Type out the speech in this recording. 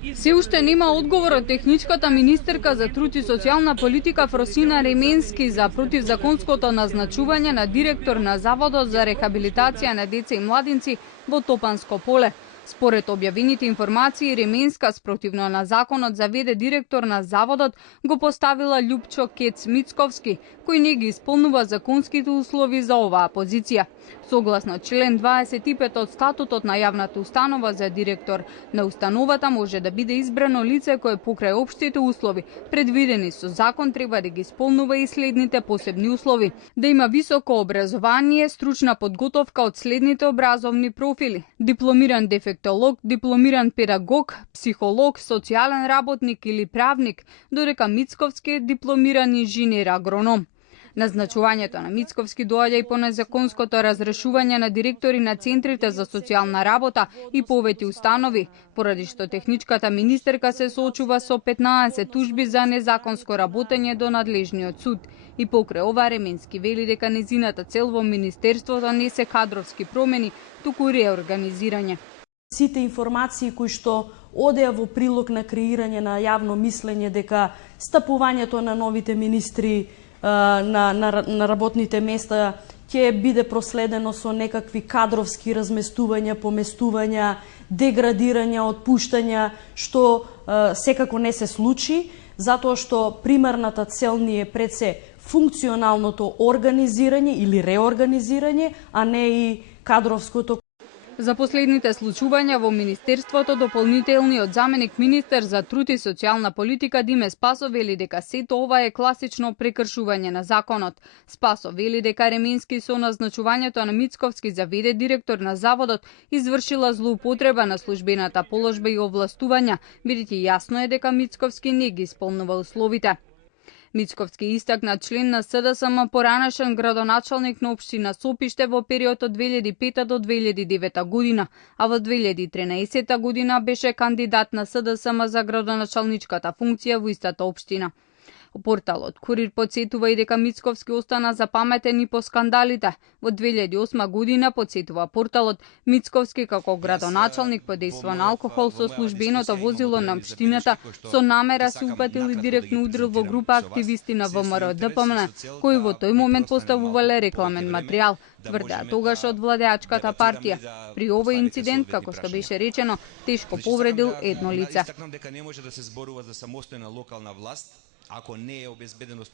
Се уште нема одговор од техничката министерка за труд и социјална политика Фросина Ременски за противзаконското назначување на директор на Заводот за рехабилитација на деца и младинци во Топанско поле. Според објавените информации, Ременска спротивно на законот заведе директор на заводот го поставила Љупчо Кец Мицковски, кој не ги исполнува законските услови за оваа позиција. Согласно член 25 од статутот на јавната установа, за директор на установата може да биде избрано лице кое покрај општите услови предвидени со закон треба да ги исполнува и следните посебни услови: да има високо образование, стручна подготовка од следните образовни профили: дипломиран дефектолог, дипломиран педагог, психолог, социјален работник или правник, додека Мицковски е дипломиран инженер агроном. Назначувањето на Мицковски доаѓа и по незаконското разрешување на директори на центрите за социјална работа и повети установи, поради што техничката министерка се соочува со 15 тужби за незаконско работење до надлежниот суд. И покрај ова, Ременски вели дека незината цел во министерството не се кадровски промени, туку реорганизирање. Сите информации кои што одеа во прилог на креирање на јавно мислење дека стапувањето на новите министри на работните места ќе биде проследено со некакви кадровски разместувања, поместувања, деградирања, отпуштања, што секако не се случи, затоа што примарната цел ни е пред се функционалното организирање или реорганизирање, а не и кадровското. За последните случувања во Министерството, дополнителниот заменик министер за труд и социјална политика Диме Спасо вели дека сето ова е класично прекршување на законот. Спасо вели дека Ременски со назначувањето на Мицковски за в.д. директор на заводот извршила злоупотреба на службената положба и овластувања, бидејќи јасно е дека Мицковски не ги исполнува условите. Мицковски истакна член на СДСМ, поранешен градоначалник на општина Сопиште во период од 2005 до 2009 година, а во 2013 година беше кандидат на СДСМ за градоначалничката функција во истата општина. Порталот Курир подсетува и дека Мицковски остана запаметен и по скандалите. Во 2008 година, подсетува порталот, Мицковски како градоначалник подейства на алкохол со службеното возило на општината, со намера се упатил и директно удрил во група активисти на ВМРО ДПМН, кои во тој момент поставувале рекламен материјал, тврдеа тогаш од владеачката партија. При овој инцидент, како што беше речено, тешко повредил едно лице. Дека не може да се зборува за самостојна локална власт ако не е обезбедено